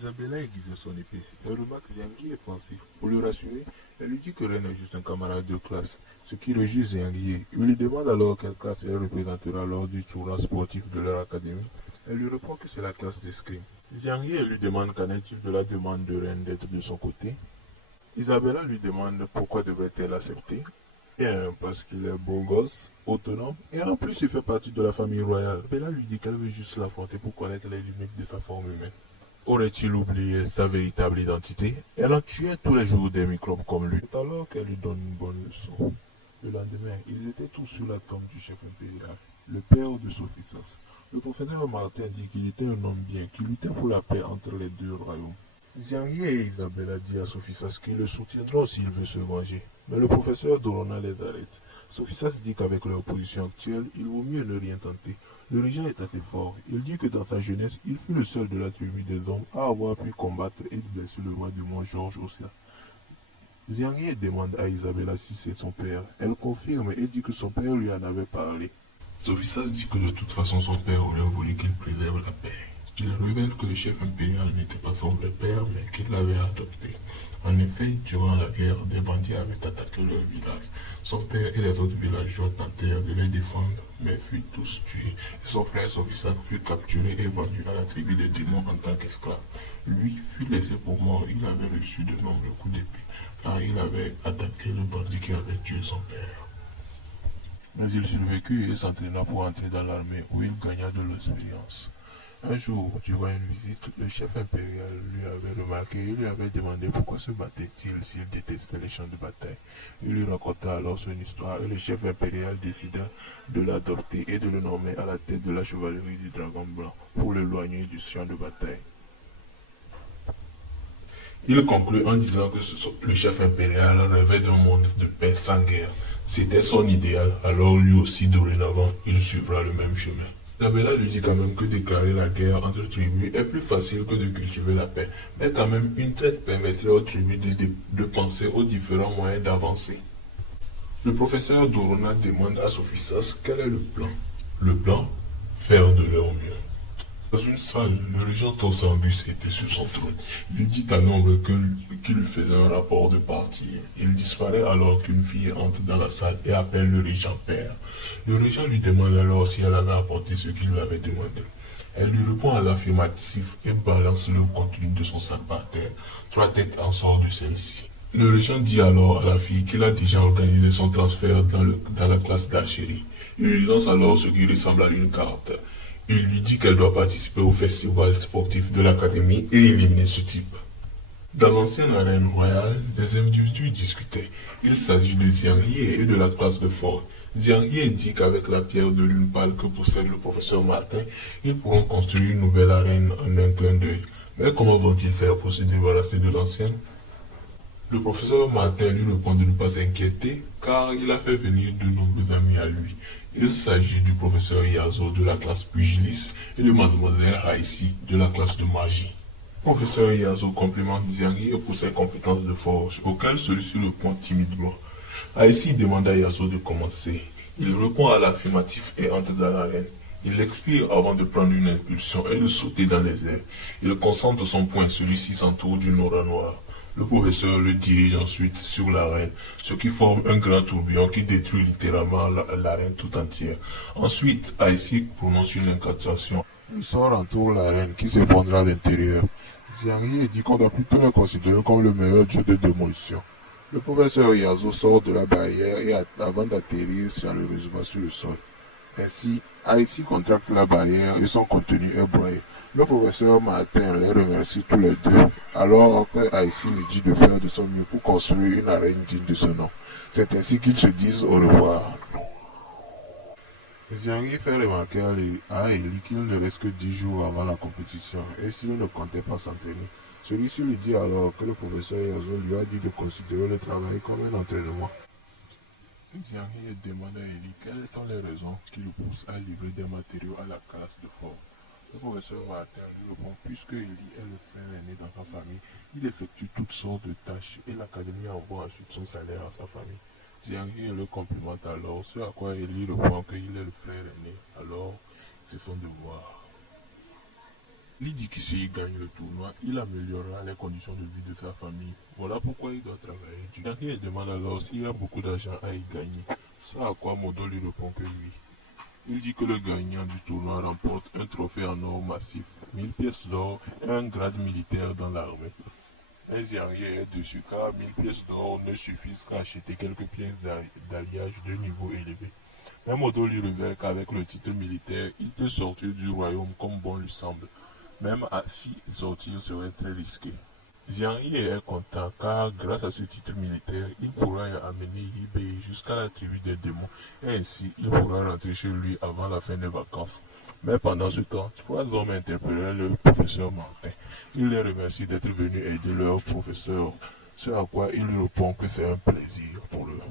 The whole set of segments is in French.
Isabella aiguise son épée. Elle remarque Xiangyi est pensif. Pour le rassurer, elle lui dit que Ren est juste un camarade de classe, ce qui réjouit Xiangyi. Il lui demande alors quelle classe elle représentera lors du tournoi sportif de leur académie. Elle lui répond que c'est la classe d'escrime. Xiangyi lui demande qu'en est-il de la demande de Ren d'être de son côté. Isabella lui demande pourquoi devrait-elle accepter. Bien, parce qu'il est beau gosse, autonome, et en plus il fait partie de la famille royale. Bella lui dit qu'elle veut juste l'affronter pour connaître les limites de sa forme humaine. Aurait-il oublié sa véritable identité? Elle en tuait tous les jours des microbes comme lui. C'est alors qu'elle lui donne une bonne leçon. Le lendemain, ils étaient tous sur la tombe du chef impérial, le père de Sophissas. Le professeur Martin dit qu'il était un homme bien, qui luttait pour la paix entre les deux royaumes. Xiangyi et Isabella dit à Sophissas qu'ils le soutiendront s'il veut se venger. Mais le professeur Dorona les arrête. Sophissas dit qu'avec leur position actuelle, il vaut mieux ne rien tenter. Le régent est assez fort. Il dit que dans sa jeunesse, il fut le seul de la tribu des hommes à avoir pu combattre et blesser le roi du mont Georges Osia. Xiangyi demande à Isabella si c'est son père. Elle confirme et dit que son père lui en avait parlé. Sophissas dit que de toute façon son père aurait voulu qu'il préserve la paix. Il révèle que le chef impérial n'était pas son vrai père, mais qu'il l'avait adopté. En effet, durant la guerre, des bandits avaient attaqué leur village. Son père et les autres villageois tentèrent de les défendre, mais furent tous tués. Et son frère Sophissas fut capturé et vendu à la tribu des démons en tant qu'esclave. Lui fut laissé pour mort. Il avait reçu de nombreux coups d'épée, car il avait attaqué le bandit qui avait tué son père. Mais il survécut et s'entraîna pour entrer dans l'armée, où il gagna de l'expérience. Un jour, durant une visite, le chef impérial lui avait remarqué et lui avait demandé pourquoi se battait-il s'il détestait les champs de bataille. Il lui raconta alors son histoire et le chef impérial décida de l'adopter et de le nommer à la tête de la chevalerie du dragon blanc pour l'éloigner du champ de bataille. Il conclut en disant que le chef impérial rêvait d'un monde de paix sans guerre. C'était son idéal, alors lui aussi dorénavant, il suivra le même chemin. Isabella lui dit quand même que déclarer la guerre entre tribus est plus facile que de cultiver la paix, mais quand même une traite permettrait aux tribus de penser aux différents moyens d'avancer. Le professeur Dorona demande à Sophissas quel est le plan. Le plan? Faire de leur mieux. Dans une salle, le régent Torsambus était sur son trône. Il dit à l'ombre qu'il lui faisait un rapport de partir. Il disparaît alors qu'une fille entre dans la salle et appelle le régent père. Le régent lui demande alors si elle avait apporté ce qu'il lui avait demandé. Elle lui répond à l'affirmatif et balance le contenu de son sac par terre. 3 têtes en sortent de celle-ci. Le régent dit alors à la fille qu'il a déjà organisé son transfert dans la classe d'archerie. Il lui lance alors ce qui ressemble à une carte. Il lui dit qu'elle doit participer au festival sportif de l'académie et éliminer ce type. Dans l'ancienne arène royale, des individus discutaient. Il s'agit de Xiangyi et de la classe de Fort. Xiangyi dit qu'avec la pierre de lune pâle que possède le professeur Martin, ils pourront construire une nouvelle arène en un clin d'œil. Mais comment vont-ils faire pour se débarrasser de l'ancienne? Le professeur Martin lui répond de ne pas s'inquiéter, car il a fait venir de nombreux amis à lui. Il s'agit du professeur Yazo de la classe Pugilis et de mademoiselle Haïsi de la classe de magie. Le professeur Yazo complimente Xiangyi pour ses compétences de forge, auxquelles celui-ci répond timidement. Haïsi demande à Yazo de commencer. Il répond à l'affirmatif et entre dans l'arène. Il expire avant de prendre une impulsion et de sauter dans les airs. Il concentre son poing, celui-ci s'entoure d'une aura noire. Le professeur le dirige ensuite sur l'arène, ce qui forme un grand tourbillon qui détruit littéralement l'arène tout entière. Ensuite, Aïsik prononce une incantation. Le sort entoure l'arène qui s'effondre à l'intérieur. Xiangyi dit qu'on doit plutôt le considérer comme le meilleur jeu de démolition. Le professeur Yazo sort de la barrière et avant d'atterrir chaleureusement sur le sol. Ainsi, Haïti contracte la barrière et son contenu est broyé. Le professeur Martin les remercie tous les deux. Alors après Haïti lui dit de faire de son mieux pour construire une arène digne de ce nom. C'est ainsi qu'ils se disent au revoir. Xiangyi fait remarquer à Eli qu'il ne reste que 10 jours avant la compétition et s'il ne comptait pas s'entraîner. Celui-ci lui dit alors que le professeur Yazo lui a dit de considérer le travail comme un entraînement. Xiangyi demande à Eli quelles sont les raisons qui le poussent à livrer des matériaux à la classe de Fort. Le professeur Martin lui répond puisque Eli est le frère aîné dans sa famille, il effectue toutes sortes de tâches et l'académie envoie ensuite son salaire à sa famille. Xiangyi le complimente alors, ce à quoi Eli répond qu'il est le frère aîné, alors c'est son devoir. Il dit que s'il gagne le tournoi, il améliorera les conditions de vie de sa famille. Voilà pourquoi il doit travailler dur. Il demande alors s'il y a beaucoup d'argent à y gagner. Ça à quoi Modo lui répond que oui. Il dit que le gagnant du tournoi remporte un trophée en or massif, 1000 pièces d'or et un grade militaire dans l'armée. Un Ziangye est dessus car 1000 pièces d'or ne suffisent qu'à acheter quelques pièces d'alliage de niveau élevé. Mais Modo lui révèle qu'avec le titre militaire, il peut sortir du royaume comme bon lui semble. Même à s'y sortir serait très risqué. Jiang Yi est content car grâce à ce titre militaire, il pourra amener Yibei jusqu'à la tribu des démons et ainsi il pourra rentrer chez lui avant la fin des vacances. Mais pendant ce temps, trois hommes interpellèrent le professeur Martin. Il les remercie d'être venus aider leur professeur, ce à quoi il répond que c'est un plaisir pour eux.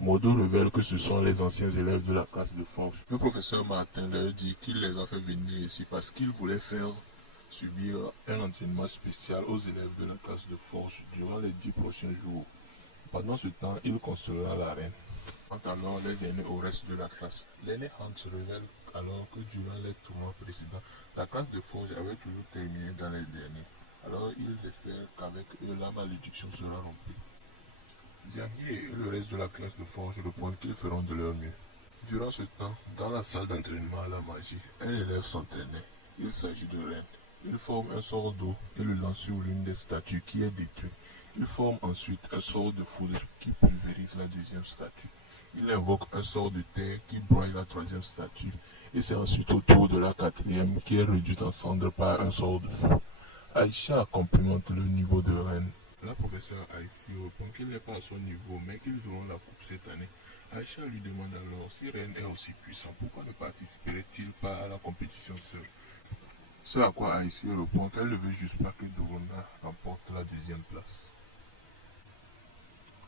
Modo révèle que ce sont les anciens élèves de la classe de forge. Le professeur Martin leur dit qu'il les a fait venir ici parce qu'il voulait faire subir un entraînement spécial aux élèves de la classe de forge durant les 10 prochains jours. Pendant ce temps, il construira l'arène. Quant alors les aînés au reste de la classe. L'aîné Hans révèle alors que durant les tournois précédents, la classe de forge avait toujours terminé dans les derniers. Alors il espère qu'avec eux la malédiction sera rompue. Xiangyi et le reste de la classe de forge répondent qu'ils feront de leur mieux. Durant ce temps, dans la salle d'entraînement à la magie, un élève s'entraînait. Il s'agit de Ren. Il forme un sort d'eau et le lance sur l'une des statues qui est détruite. Il forme ensuite un sort de foudre qui pulvérise la deuxième statue. Il invoque un sort de terre qui broie la troisième statue. Et c'est ensuite au tour de la quatrième qui est réduite en cendres par un sort de feu. Aïcha complimente le niveau de Ren. La professeure Aïssi répond qu'il n'est pas à son niveau, mais qu'ils auront la coupe cette année. Aïcha lui demande alors si Ren est aussi puissant, pourquoi ne participerait-il pas à la compétition seul? Ce à quoi Aïssi répond qu'elle ne veut juste pas que Dorona remporte la deuxième place.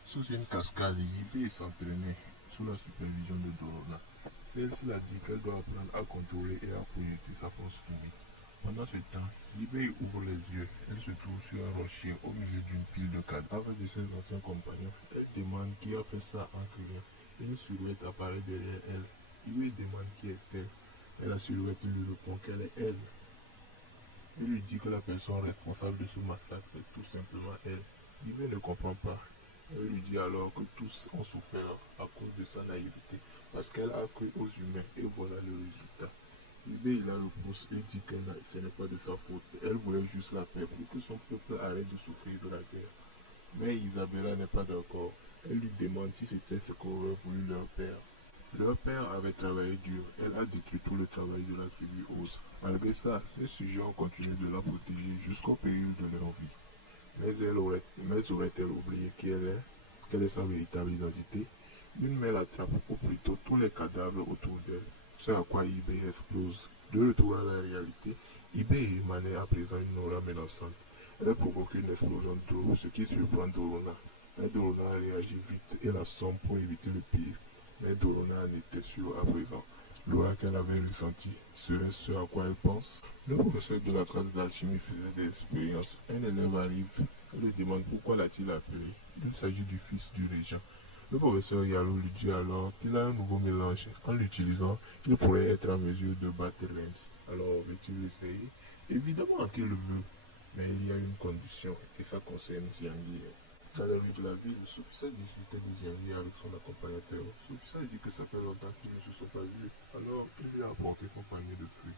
Sous une cascade, Yibei s'entraînait sous la supervision de Dorona. Celle-ci a dit qu'elle doit apprendre à contrôler et à projeter sa force limite. Pendant ce temps, Libé ouvre les yeux. Elle se trouve sur un rocher au milieu d'une pile de cadavres. Avec de ses anciens compagnons, elle demande qui a fait ça en criant. Une silhouette apparaît derrière elle. Il lui demande qui est-elle. Et la silhouette lui répond qu'elle est elle. Il lui dit que la personne responsable de ce massacre, c'est tout simplement elle. Libé ne comprend pas. Elle lui dit alors que tous ont souffert à cause de sa naïveté, parce qu'elle a cru aux humains, et voilà le résultat. Libé il a le pouce et dit que ce n'est pas de sa faute. Elle voulait juste la paix pour que son peuple arrête de souffrir de la guerre. Mais Isabella n'est pas d'accord. Elle lui demande si c'était ce qu'aurait voulu leur père. Leur père avait travaillé dur. Elle a détruit tout le travail de la tribu Ose. Malgré ça, ses sujets ont continué de la protéger jusqu'au péril de leur vie. Mais aurait-elle oublié quelle est sa véritable identité? Une main l'attrape, ou plutôt tous les cadavres autour d'elle. Ce à quoi eBay explose. De retour à la réalité, eBay émanait à présent une aura menaçante. Elle provoque une explosion d'eau, ce qui surprend Dorona. Mais Dorona réagit vite et la somme pour éviter le pire. Mais Dorona en était sûre à présent. L'aura qu'elle avait ressentie serait ce à quoi elle pense. Le professeur de la classe d'alchimie faisait des expériences. Un élève arrive et lui demande pourquoi l'a-t-il appelé. Il s'agit du fils du régent. Le professeur Yalo lui dit alors qu'il a un nouveau mélange. En l'utilisant, il pourrait être en mesure de battre Lens. Alors, veut-il essayer? Évidemment qu'il le veut. Mais il y a une condition, et ça concerne Xiangyi. Dans la rue de la ville, Sophisa discutait de Xiangyi avec son accompagnateur. Sophisa dit que ça fait longtemps qu'ils ne se sont pas vus. Alors, il lui a apporté son panier de fruits.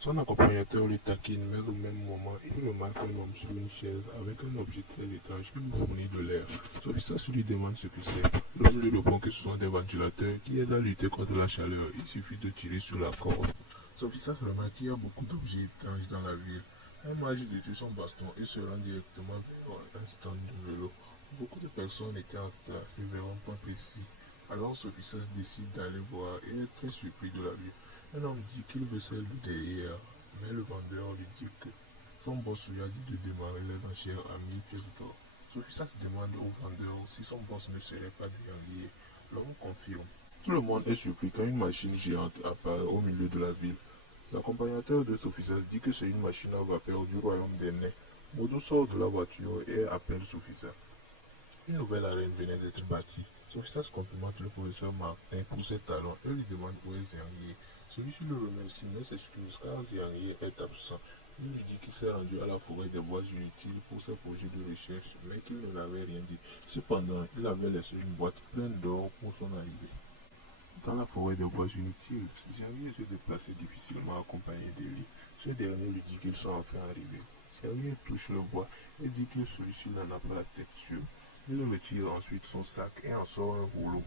Son accompagnateur le taquine, mais au même moment, il remarque un homme sur une chaise avec un objet très étrange qui lui fournit de l'air. Sophisa lui demande ce que c'est. L'homme lui répond que ce sont des ventilateurs qui aident à lutter contre la chaleur. Il suffit de tirer sur la corde. Sophisa remarque qu'il y a beaucoup d'objets étranges dans la ville. Un mage détruit son baston et se rend directement vers un stand de vélo. Beaucoup de personnes étaient en trafic vers un point précis. Alors Sophisa décide d'aller voir et est très surpris de la vue. Un homme dit qu'il veut celle de derrière, mais le vendeur lui dit que son boss lui a dit de démarrer les enchères à 1000 pièces d'or. Sophisa demande au vendeur si son boss ne serait pas derrière. L'homme confirme. Tout le monde est surpris quand une machine géante apparaît au milieu de la ville. L'accompagnateur de Sophisa dit que c'est une machine à vapeur du royaume des Nez. Modo sort de la voiture et appelle Sophisa. Une nouvelle arène venait d'être bâtie. Sophisa complimente le professeur Martin pour ses talents et lui demande où est Xiangyi. Celui-ci le remercie mais s'excuse car Xiangyi est absent. Il lui dit qu'il s'est rendu à la forêt des bois inutiles pour ses projets de recherche, mais qu'il ne l'avait rien dit. Cependant, il avait laissé une boîte pleine d'or pour son arrivée. Dans la forêt des bois inutiles, Xavier se déplaçait difficilement accompagné d'Eli. Ce dernier lui dit qu'ils sont enfin arrivés. Xavier touche le bois et dit que celui-ci n'en a pas la texture. Il retire ensuite son sac et en sort un rouleau.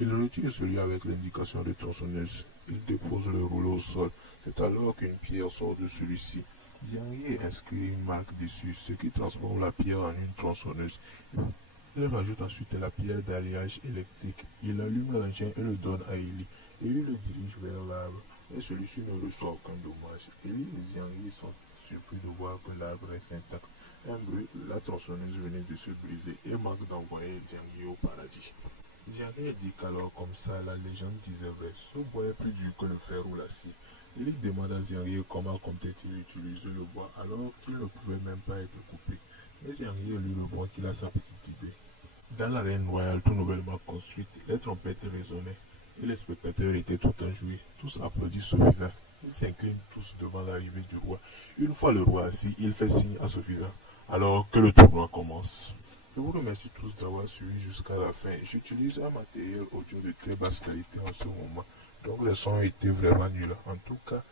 Il retire celui avec l'indication de tronçonneuse. Il dépose le rouleau au sol. C'est alors qu'une pierre sort de celui-ci. Xavier inscrit une marque dessus, ce qui transforme la pierre en une tronçonneuse. Il rajoute ensuite la pierre d'alliage électrique. Il allume l'engin et le donne à Eli. Eli le dirige vers l'arbre, mais celui-ci ne reçoit aucun dommage. Eli et Xiangyi sont surpris de voir que l'arbre est intact. Un bruit, la tronçonneuse venait de se briser et manque d'envoyer Xiangyi au paradis. Xiangyi dit qu'alors comme ça, la légende disait vrai. Ce bois est plus dur que le fer ou l'acier. Eli demande à Xiangyi comment comptait-il utiliser le bois alors qu'il ne pouvait même pas être coupé. Mais Xiangyi lui répond qu'il a sa petite idée. Dans l'arène royale tout nouvellement construite, les trompettes résonnaient et les spectateurs étaient tout enjoués. Tous applaudissent Sophia. Ils s'inclinent tous devant l'arrivée du roi. Une fois le roi assis, il fait signe à Sophia alors que le tournoi commence. Je vous remercie tous d'avoir suivi jusqu'à la fin. J'utilise un matériel audio de très basse qualité en ce moment, donc le son était vraiment nul. En tout cas,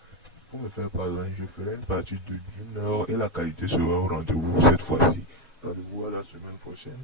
pour me faire pardonner, je ferai une partie de d'une heure et la qualité sera au rendez-vous cette fois-ci. Rendez-vous à la semaine prochaine.